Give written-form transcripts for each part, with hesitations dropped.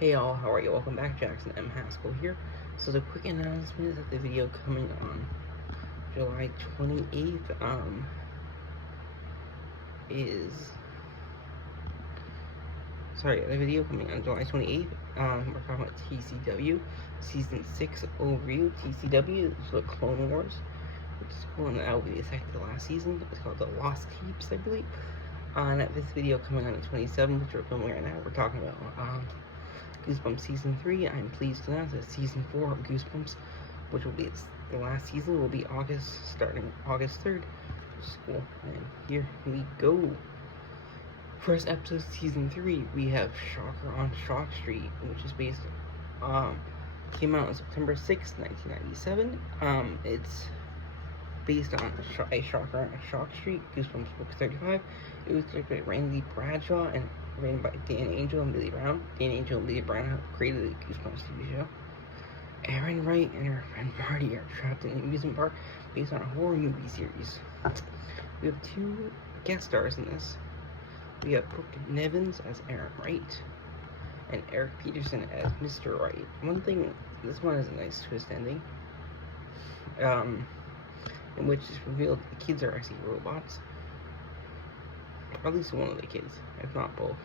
Hey all, how are you? Welcome back, Jackson M. Haskell here. So the quick announcement is that the video coming on July 28th is the video coming on July 28th. We're talking about TCW Season 6 overview. TCW is the Clone Wars, which is cool, and that will be the second to last season. It's called The Lost Tapes, I believe. And this video coming on the 27th, which we're filming right now, we're talking about Goosebumps Season 3. I'm pleased to announce that Season 4 of Goosebumps, which will be the last season, will be starting August 3rd, which is cool. And here we go. First episode, Season 3, we have Shocker on Shock Street, which is came out on September 6th, 1997. It's based on a Shocker on Shock Street, Goosebumps Book 35. It was directed by Randy Bradshaw and written by Dan Angel and Billy Brown. Dan Angel and Billy Brown have created the Goosebumps TV show. Erin Wright and her friend Marty are trapped in an amusement park based on a horror movie series. We have two guest stars in this. We have Brooke Nevins as Erin Wright and Eric Peterson as Mr. Wright. One thing, this one has a nice twist ending, in which it's revealed the kids are actually robots. Or at least one of the kids, if not both.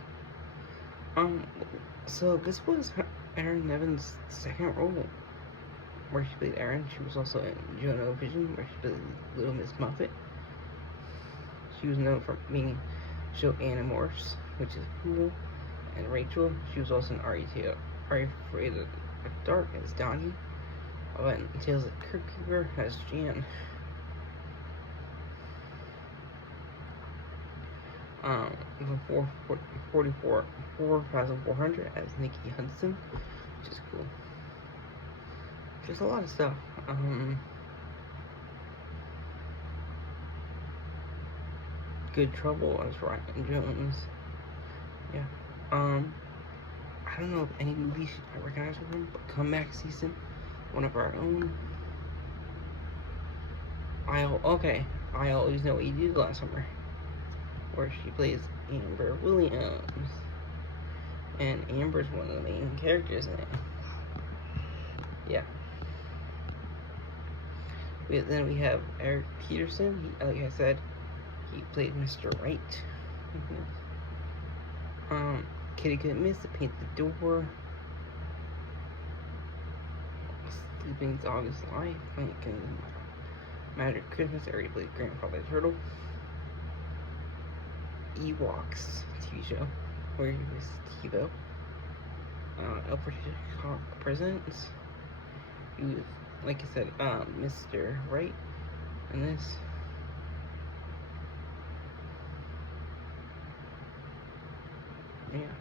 So this was Erin Nevins' second role, where she played Erin. She was also in Juno Vision, where she played Little Miss Muffet. She was known for being in the show Animorphs, which is cool. And Rachel, she was also in Are You Afraid of the Dark as Donnie. And Tales of the Crypt Keeper as Jan. Even 4,400 as Nikki Hudson, which is cool. Just a lot of stuff. Good Trouble as Ryan Jones. Yeah. I don't know if any movies I recognize from him, but Comeback Season, one of our own. I Always Know What You Did Last Summer, where she plays Amber Williams. And Amber's one of the main characters in it. Yeah. Then we have Eric Peterson. Like I said, he played Mr. Wright. Kitty Couldn't Miss, The Paint the Door, Sleeping Dog's Life, Magic Christmas, I already played Grandfather Turtle. Ewoks TV show, where he was Steve-O. Alfred Hitchcock Presents. He was, like I said, Mr. Wright in this. Yeah.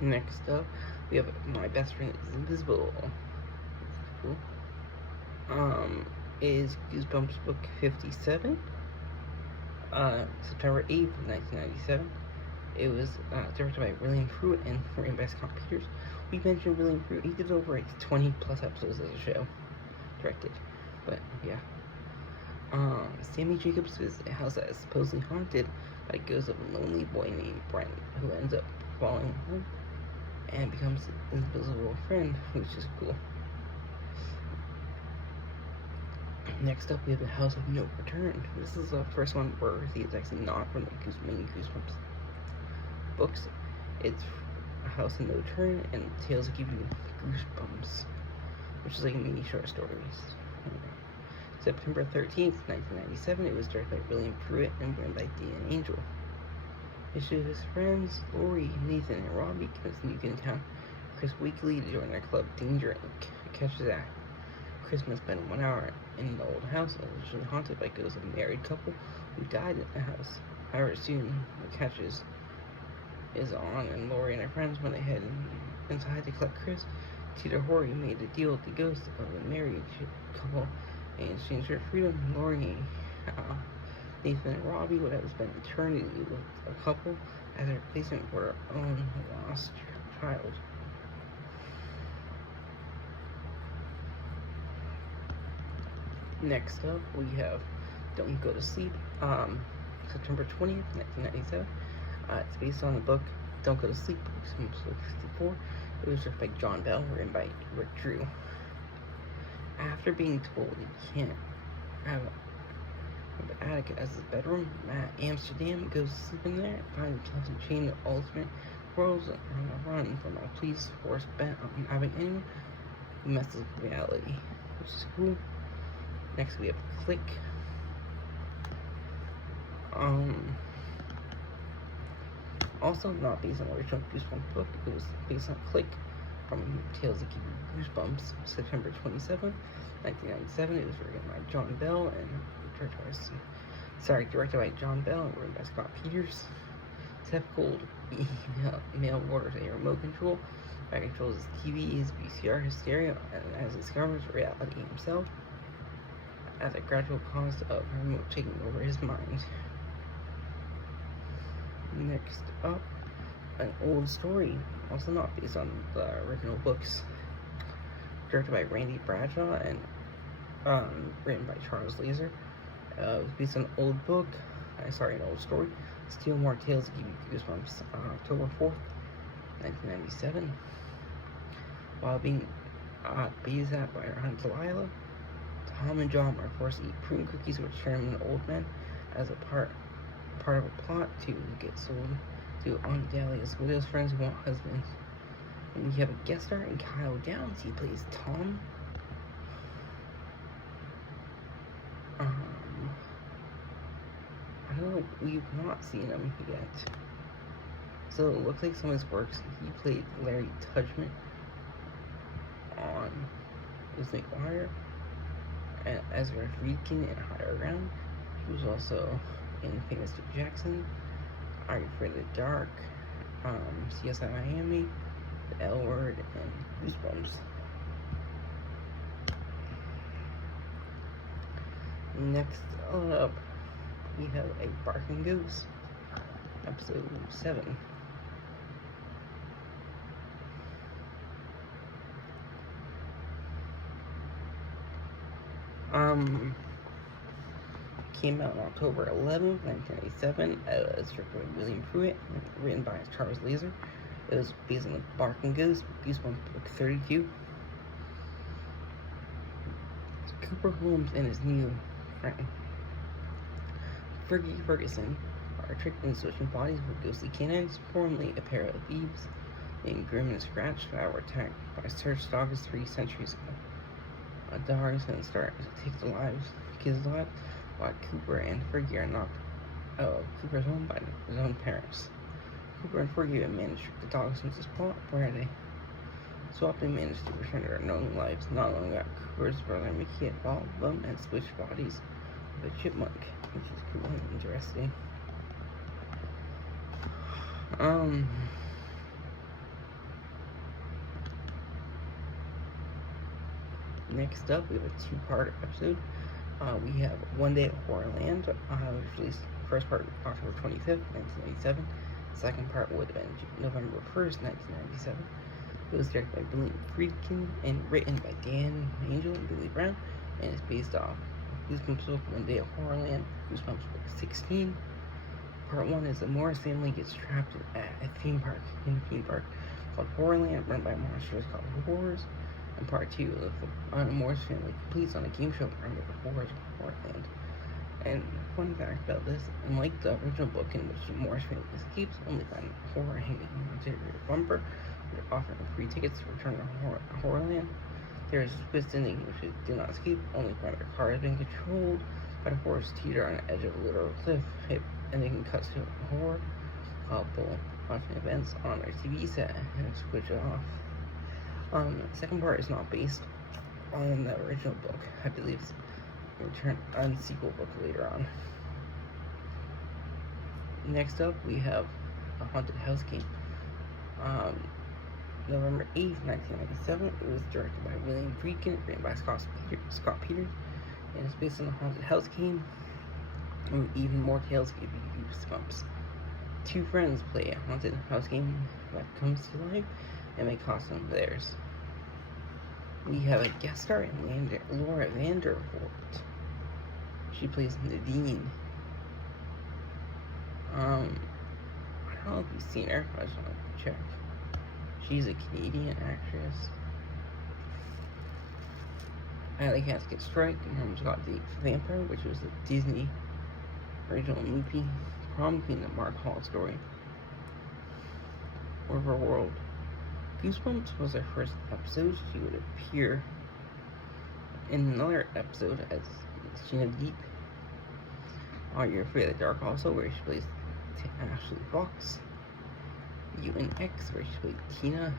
Next up, we have My Best Friend is Invisible. Cool. Is Goosebumps Book 57. September 8th, 1997. It was directed by William Pruitt and written by Scott Peters. We mentioned William Pruitt. He did over 20 plus episodes of the show, directed. But yeah. Sammy Jacobs is a house that is supposedly haunted by the ghost of a lonely boy named Brent, who ends up following him and becomes an invisible friend, which is cool. Next up, we have the House of No Return. This is the first one where it's actually not from the main Goosebumps books. It's A House of No Return and Tales of Giving Goosebumps, which is like mini short stories. September 13th, 1997, it was directed by William Pruitt and written by Dan Angel. It shows his friends, Lori, Nathan, and Robbie convince New Town Chris Weekly to join their club Danger Inc. It catches that Christmas spent 1 hour in the old house, allegedly haunted by ghosts of a married couple who died in the house. However, soon the catches is on, and Lori and her friends went ahead inside to collect Chris. Tita Horry made a deal with the ghost of a married couple in exchange for freedom. Lori, Nathan, and Robbie would have spent eternity with a couple as a replacement for her own lost child. Next up, we have Don't Go to Sleep, September 20th, 1997. It's based on the book Don't Go to Sleep, Goosebumps 64. It was written by John Bell, written by Rick Drew. After being told he can't have the attic as his bedroom, Matt Amsterdam goes to sleep in there, finds himself in chain of alternate worlds on a run from a police force bent on having anyone who messes with reality, which is cool. Next we have Click. Also not based on the original Goosebumps book, it was based on Click from Tales that Give You Goosebumps, September 27, 1997. It was written by John Bell and directed by John Bell and written by Scott Peters. Typical male orders a remote control that controls his TV, his VCR, his stereo, and as discovers reality himself as a gradual cost of the remote taking over his mind. Next up, an old story, also not based on the original books, directed by Randy Bradshaw and written by Charles Laser. It was based on an old book, an old story, Steal More Tales to Give You Goosebumps, on October 4th, 1997. While being babysat by her Aunt Delilah, Tom and John are forced to eat prune cookies which turn them into old men as a part of a plot to get sold to Aunt Dahlia's widow's friends who want husbands. And we have a guest star in Kyle Downs. He plays Tom. I don't know, we've not seen him yet. So it looks like some of his works. He played Larry Tudgman on Lizzie McGuire and Ezra Friedkin in Higher Ground. He was also in Famous Dick Jackson, Are You Afraid of the Dark, CSI Miami, The L Word, and Goosebumps. Next up, we have a Barking Goose, episode 7. Came out on October 11th, 1997. It was directed by William Pruitt, written by Charles Laser. It was based on the Barking Goose, Goosebumps book 32. Cooper Holmes and his new friend, Fergie Ferguson, are tricked into switching bodies with ghostly canines, formerly a pair of thieves named Grim and Scratch that were attacked by search dogs 3 centuries ago. A dog is going to start to take the kids' lives, while Cooper and Fergie are knocked out of Cooper's home by his own parents. Cooper and Fergie have managed to trick the dogs into this plot where they swapped and managed to return to their known lives. Not only got Cooper's brother Mickey involved them and switched bodies with a chipmunk, which is cool and interesting. Next up, we have a 2-part episode. We have One Day at Horrorland, which released the first part October 25th, 1997. The second part would have been November 1st, 1997. It was directed by Billy Friedkin and written by Dan Angel and Billy Brown, and it's based off Goosebumps book One Day at Horrorland, Goosebumps book 16. Part 1 is the Morris family gets trapped at a theme park called Horrorland, run by monsters called Horrors. And part 2 of the Morris family completes on a game show under the Horrors of Horrorland. And fun fact about this, unlike the original book in which the Morris family escapes, only find horror hanging on the interior bumper, they're offering free tickets to return to Horrorland. There is a twist ending which they do not escape, only find their car has been controlled by the horrors teeter on the edge of a literal cliff, and they can cut to a horror couple watching events on their TV set and switch it off. The second part is not based on the original book. I believe it's a sequel book later on. Next up, we have A Haunted House Game. November 8th, 1997. It was directed by William Friedkin, written by Scott Peters, and it's based on the Haunted House Game. And even more tales give you goosebumps. 2 friends play a haunted house game that comes to life and may cost them theirs. We have a guest star in Laura Vandervoort. She plays Nadine. I don't don't know if you've seen her, but I just want to check. She's a Canadian actress. Alley Cats Get Strike, and her was got the Vampire, which was the Disney original movie, prom queen, the Mark Hall story. Overworld. Goosebumps was her first episode. She would appear in another episode as Sheena Deep. Are You Afraid of the Dark also, where she plays Ashley Fox. UNX, where she played Tina.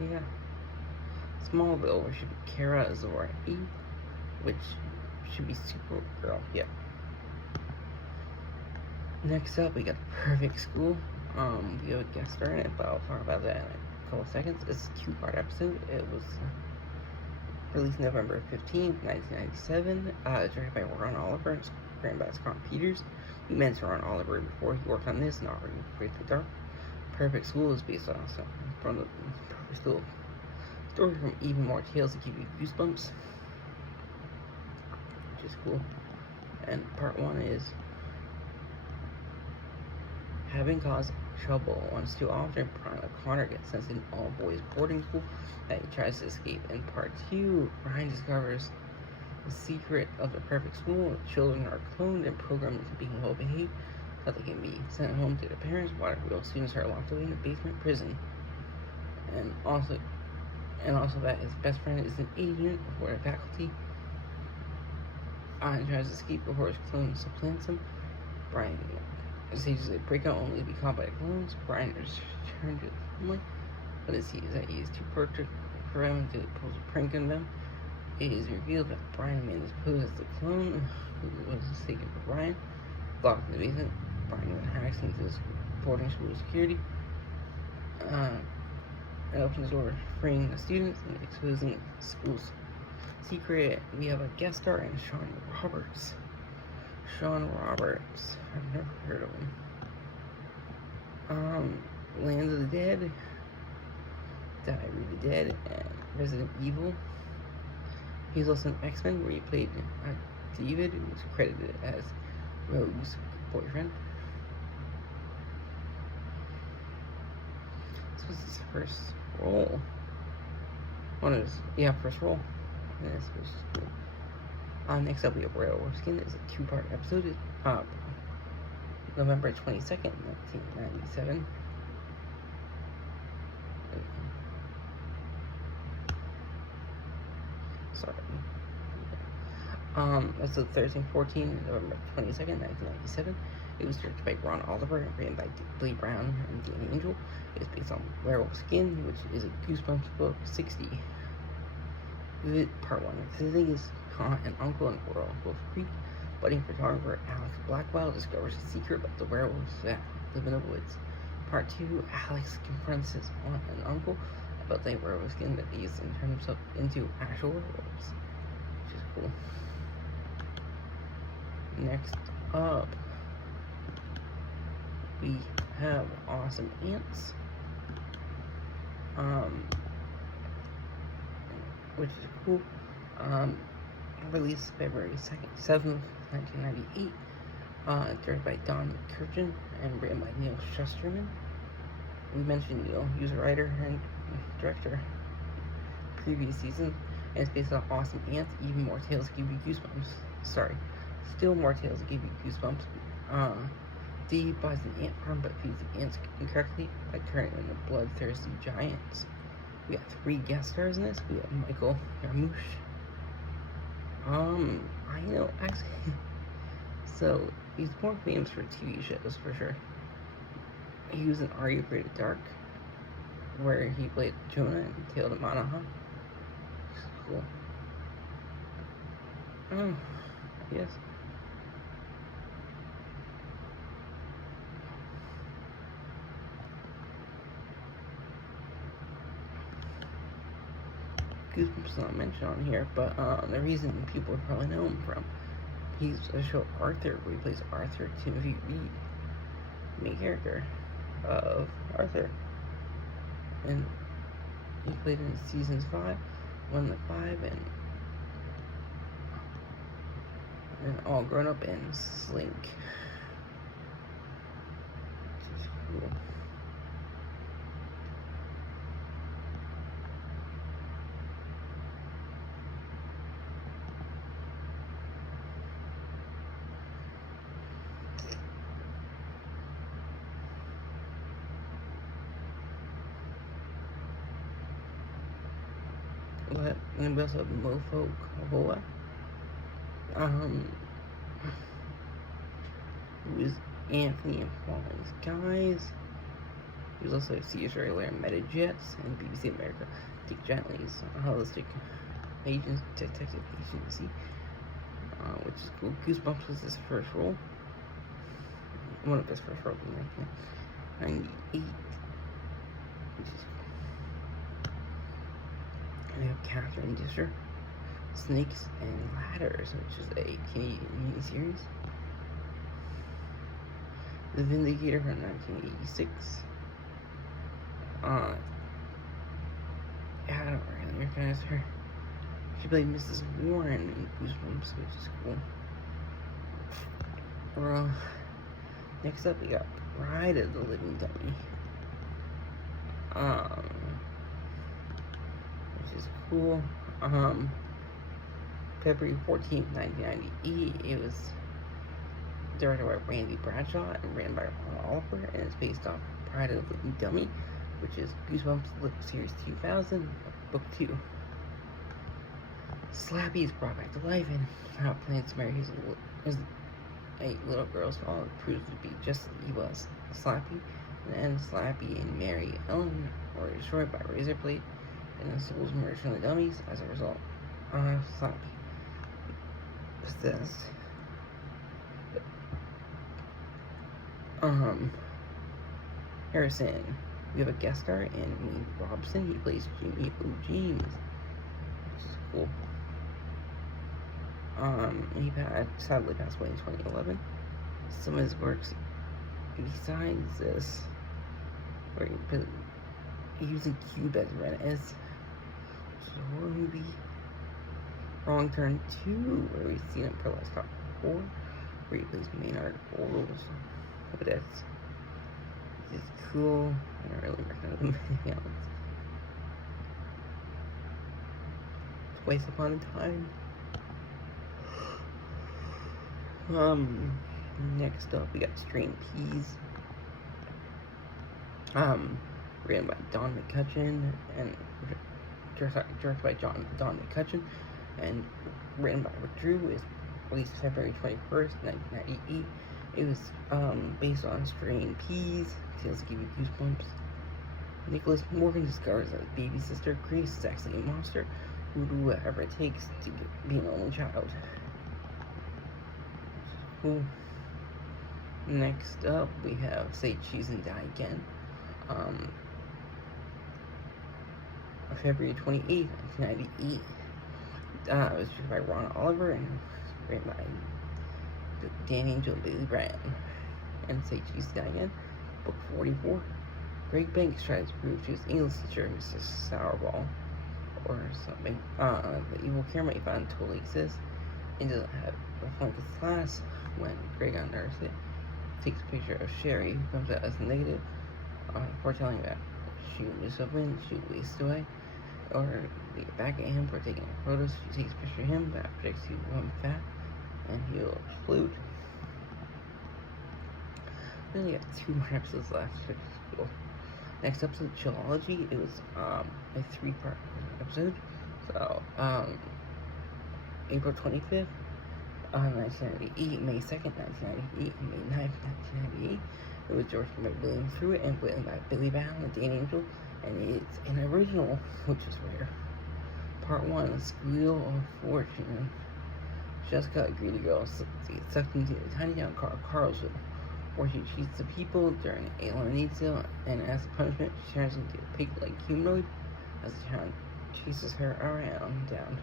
Yeah. Smallville, where she played Kara Zora E, which should be Supergirl, yeah. Next up, we got Perfect School. We have a guest star in it, but I'll talk about that in a couple seconds. It's a 2-part episode. It was released November 15th, 1997. Directed by Ron Oliver and written by Scott Peters. We mentioned Ron Oliver before. He worked on this and Are You Afraid of the Dark. Perfect School is based on from the Perfect School story from Even More Tales to Give You Goosebumps, which is cool. And part 1 is having caused trouble once too often, Brian O'Connor gets sent to an all-boys boarding school that he tries to escape. In part 2, Brian discovers the secret of the perfect school. Children are cloned and programmed into being well-behaved so they can be sent home to their parents, while real students are locked away in a basement prison. And also that his best friend is an agent for the faculty and tries to escape before his clone supplants him. Brian stages a breakout only to be caught by the clones. Brian returns to the family, but it seems that he is too perfect for him to pull a prank on them. It is revealed that Brian Man is posed as the clone who was mistaken for Brian. Locked in the basement, Brian hacks into the boarding school security and opens the door, freeing the students and exposing the school's secret. We have a guest star in Sean Roberts. I've never heard of him. Land of the Dead, Die Really Dead, and Resident Evil. He's also in X-Men, where he played David, who was credited as Rogue's boyfriend. This was his first role. First role. And this was cool. Next up, we have Werewolf Skin. It's a 2-part episode. It's November 22nd, 1997. Sorry. Episode 13-14, November 22nd, 1997. It was directed by Ron Oliver and written by Lee Brown and Danny Angel. It is based on Werewolf Skin, which is a Goosebumps book 60. Part 1. Visiting his aunt and uncle in Werewolf Creek, budding photographer Alex Blackwell discovers a secret about the werewolves that live in the woods. Part 2. Alex confronts his aunt and uncle about the werewolf skin that they use and turn himself into actual werewolves, which is cool. Next up, we have Awesome Ants, which is cool. Released February 7th, 1998. Directed by Don McCurchin and written by Neil Shusterman. We mentioned Neil, he was a writer and director previous season, and it's based on Awesome Ants, Even More Tales Give You Goosebumps. Still More Tales Give You Goosebumps. Dave buys an ant farm but feeds the ants incorrectly by turning them into bloodthirsty giants. We got 3 guest stars in this. We have Michael Jarmusch. I know, actually, so he's more famous for TV shows, for sure. He was in Are You Afraid of the Dark, where he played Jonah and Taylor Manaha. Cool. Yes. Goosebumps is not mentioned on here, but the reason people would probably know him from, he's a show Arthur, where he plays Arthur Timothy Reed, main character of Arthur, and he played in seasons 5, 1 to 5, and all grown up and slink. Which is cool. But and we also have Mofo Kohoa, who is Anthony and Paul's guys. He was also a Caesar and Metajets and BBC America Dick Gently's holistic detective agency, which is cool. Goosebumps was his first role, one of his first roles in 1998, which is cool. And we have Catherine Disher, Snakes and Ladders, which is a Canadian miniseries. The Vindicator from 1986. I don't really recognize her. She played Mrs. Warren in Goosebumps, which is cool. Well, next up we got Bride of the Living Dummy. Which is cool. February 14th, 1998. It was directed by Randy Bradshaw and written by Ron Oliver, and it's based off Bride of the Living Dummy, which is Goosebumps Series 2000, Book 2. Slappy is brought back to life and how plans to marry his 8 little girl's father proves to be just as he was. Slappy, and then Slappy and Mary Ellen were destroyed by a razor blade, and the souls merged from the dummies as a result. Slappy says, Harrison, we have a guest star in Wayne Robson. He plays Jimmy O. James. Which is cool. He sadly passed away in 2011. Some of his works besides this, where he was in Cube as Renez, which is a horror movie. Wrong Turn 2, where we've seen him for Last Cop 4, where he plays Maynard Orals. But that's just cool. I don't really recognize anything else. Twice Upon a Time. Next up we got Strained Peas. Written by Don McCutcheon and directed by Don McCutcheon and written by Rick Drew. Is released February 21st, 1998. It was based on Strained Peas. Tales give you goosebumps. Nicholas Morgan discovers that his baby sister Grace is actually a monster who will do whatever it takes to be an only child. Cool. Next up, we have Say Cheese and Die Again. February 28th, 1998. It was written by Ron Oliver and written by Dan Angel and Bailey Bryan. And Say Cheese and Die Again, Book 44. Greg Banks tries to prove to his English teacher, Mrs. Sourball, or something, the evil camera he found totally exists and doesn't have a flunk his class. When Greg unearths it, takes a picture of Sherry, who comes out as negative, foretelling that she will do something, she will waste away, or we get back at him for taking photos. She takes a picture of him that predicts he will become fat, and he will explode. We only got 2 more episodes left, which is cool. Next episode, Chillology. It was a 3-part episode. So, April 25th, 1998, May 2nd, 1998, and May 9th, 1998. It was directed by William Pruitt and written by Billy Brown and Dan Angel, and it's an original, which is rare. Part 1, Squeal of Fortune. Jessica, a greedy girl, gets sucked into a tiny town called Carlsville, where she cheats the people during a lemonade sale, and as a punishment, she turns into a pig-like humanoid as the town chases her around town.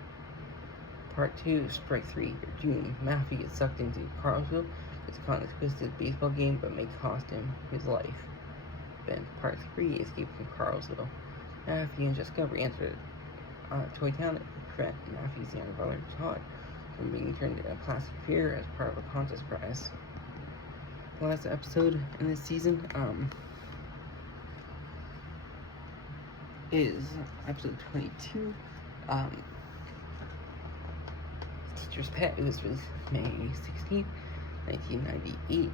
Part 2, Strike 3, June. Matthew gets sucked into Carlsville, gets caught in a twisted baseball game, but may cost him his life. Then Part 3, Escape from Carlsville. Matthew and Jessica re-enter Toy Town to prevent Matthew's younger brother, Todd, from being turned into a plastic sphere as part of a contest prize. The last episode in this season is episode 22. Teacher's Pet. It was released May 16th, 1998.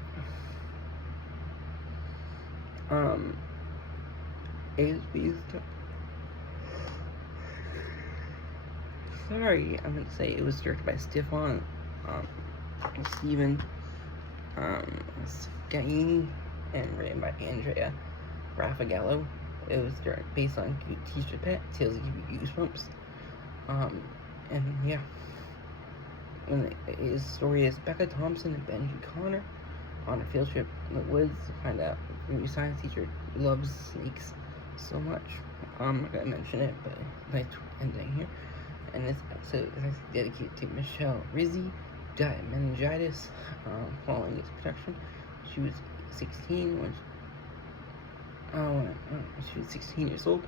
It was based. Sorry, I meant to say it was directed by Stefan Steven Scaini and written by Andrea Raffagallo. It was based on Teacher's Pet, Tales that Give You Goosebumps. And yeah. And his story is Becca Thompson and Benji Connor on a field trip in the woods to find out a new science teacher loves snakes so much. I'm not gonna mention it, but nice ending here. And this episode is dedicated to Michelle Rizzi, who died of meningitis following its production. She was 16 when she was 16 years old,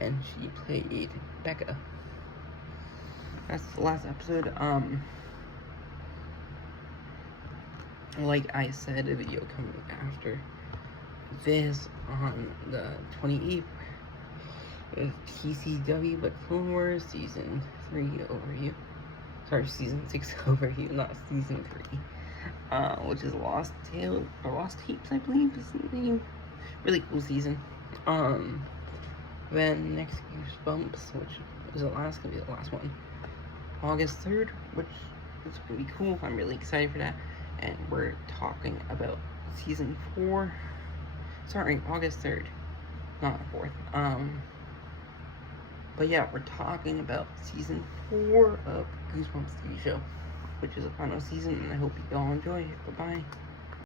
and she played Becca. That's the last episode. Like I said, a video coming after this on the 28th is TCW, but Clone Wars Season 3 overview. Sorry, Season 6 overview, not Season 3. Which is Lost Tapes, I believe is the name. Really cool season. Then next Goosebumps, which is gonna be the last one. August 3rd, which is gonna be cool. I'm really excited for that. And we're talking about Season 4. Sorry, August 3rd, not 4th. But yeah, we're talking about Season 4 of Goosebumps TV show, which is the final season, and I hope you all enjoy it. Bye-bye.